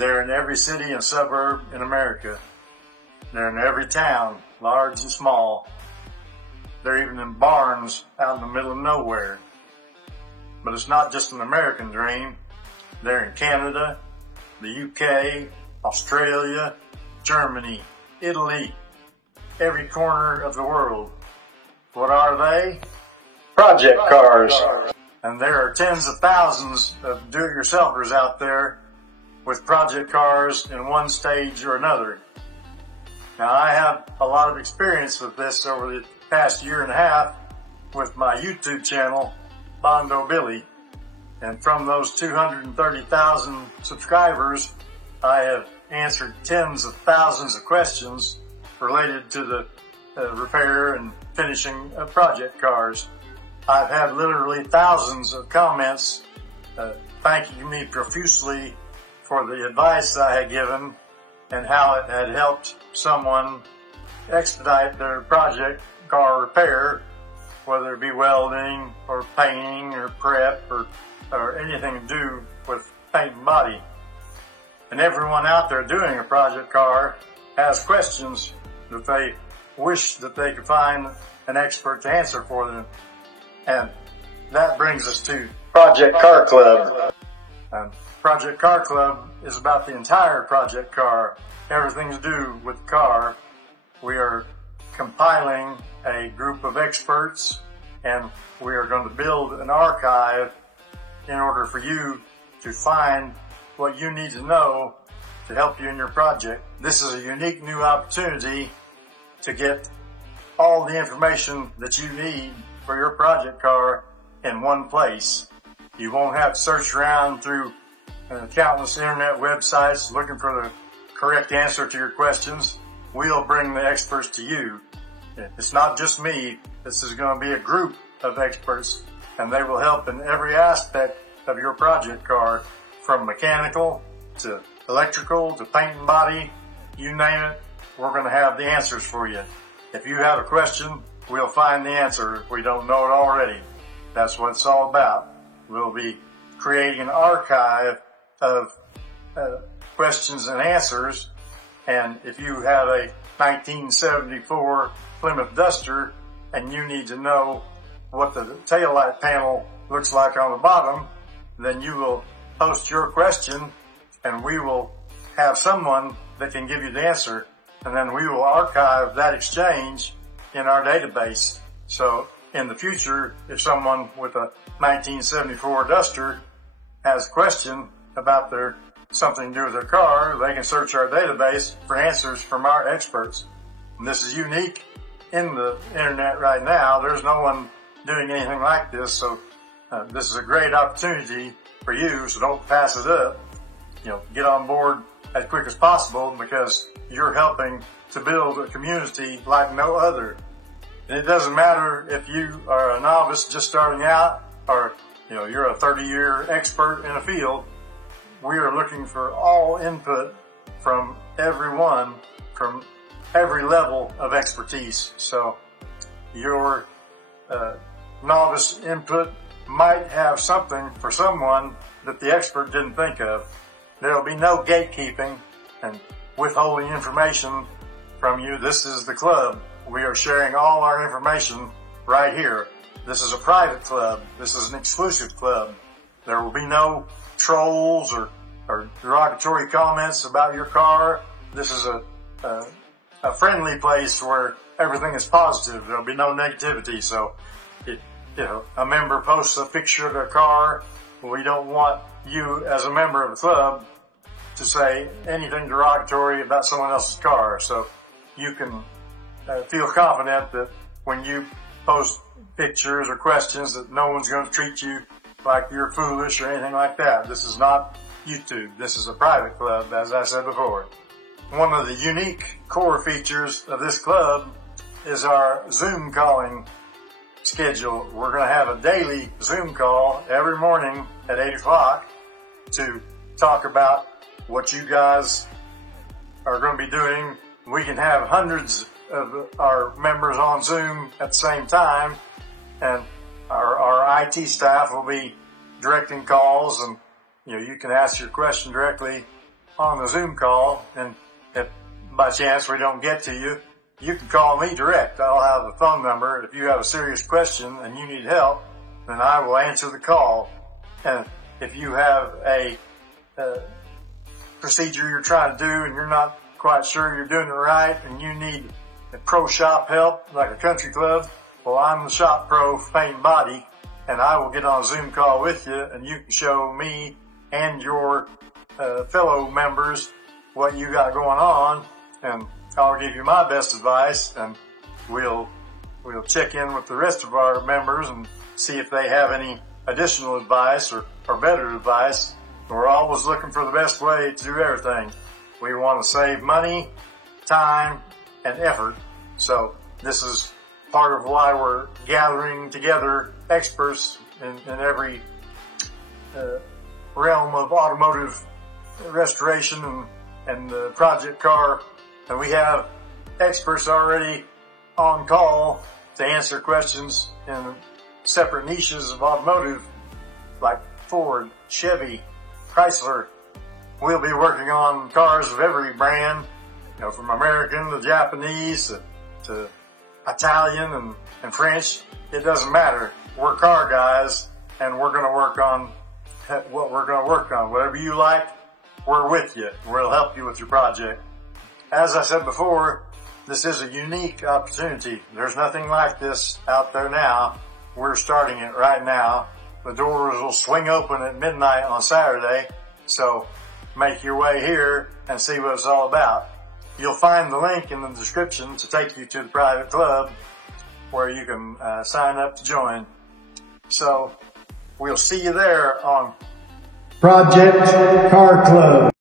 They're in every city and suburb in America. They're in every town, large and small. They're even in barns out in the middle of nowhere. But it's not just an American dream. They're in Canada, the UK, Australia, Germany, Italy, every corner of the world. What are they? Project cars. And there are tens of thousands of do-it-yourselfers out there with project cars in one stage or another. Now, I have a lot of experience with this over the past year and a half with my YouTube channel, Bondo Billy. And from those 230,000 subscribers, I have answered tens of thousands of questions related to the repair and finishing of project cars. I've had literally thousands of comments thanking me profusely for the advice I had given and how it had helped someone expedite their project car repair, whether it be welding or painting or prep or anything to do with paint and body. And everyone out there doing a project car has questions that they wish that they could find an expert to answer for them. And that brings us to Project Car Club. Project Car Club is about the entire project car, everything to do with the car. We are compiling a group of experts, and we are going to build an archive in order for you to find what you need to know to help you in your project. This is a unique new opportunity to get all the information that you need for your project car in one place. You won't have to search around through countless internet websites looking for the correct answer to your questions. We'll bring the experts to you. It's not just me. This is going to be a group of experts, and they will help in every aspect of your project car, from mechanical to electrical to paint and body, you name it. We're going to have the answers for you. If you have a question, we'll find the answer if we don't know it already. That's what it's all about. We'll be creating an archive of questions and answers. And if you have a 1974 Plymouth Duster and you need to know what the taillight panel looks like on the bottom, then you will post your question and we will have someone that can give you the answer. And then we will archive that exchange in our database. So in the future, if someone with a 1974 Duster has a question about something to do with their car, they can search our database for answers from our experts. And this is unique in the internet right now. There's no one doing anything like this. So this is a great opportunity for you. So don't pass it up. Get on board as quick as possible, because you're helping to build a community like no other. And it doesn't matter if you are a novice just starting out or, you're a 30-year expert in a field. We are looking for all input from everyone, from every level of expertise. So your novice input might have something for someone that the expert didn't think of. There'll be no gatekeeping and withholding information from you. This is the club. We are sharing all our information right here. This is a private club. This is an exclusive club. There will be no trolls or derogatory comments about your car. This is a friendly place where everything is positive. There'll be no negativity. So, a member posts a picture of their car. We don't want you as a member of the club to say anything derogatory about someone else's car. So you can feel confident that when you post pictures or questions that no one's going to treat you like you're foolish or anything like that. This is not YouTube. This is a private club, as I said before. One of the unique core features of this club is our Zoom calling schedule. We're going to have a daily Zoom call every morning at 8 o'clock to talk about what you guys are going to be doing. We can have hundreds of our members on Zoom at the same time, and our IT staff will be directing calls, and you can ask your question directly on the Zoom call, and if by chance we don't get to you, you can call me direct. I'll have a phone number. If you have a serious question and you need help, then I will answer the call. And if you have a procedure you're trying to do and you're not quite sure you're doing it right and you need a pro shop help, like a country club, well, I'm the shop pro for paint and body, and I will get on a Zoom call with you, and you can show me and your fellow members what you got going on, and I'll give you my best advice, and we'll check in with the rest of our members and see if they have any additional advice or better advice. We're always looking for the best way to do everything. We want to save money, time, and effort. So this is part of why we're gathering together experts in every realm of automotive restoration and the project car. And we have experts already on call to answer questions in separate niches of automotive, like Ford, Chevy, Chrysler. We'll be working on cars of every brand, from American to Japanese to Italian and French. It doesn't matter. We're car guys, and we're going to work on what we're going to work on. Whatever you like, we're with you. We'll help you with your project. As I said before, this is a unique opportunity. There's nothing like this out there now. We're starting it right now. The doors will swing open at midnight on Saturday, so make your way here and see what it's all about. You'll find the link in the description to take you to the private club where you can sign up to join. So we'll see you there on Project Car Club.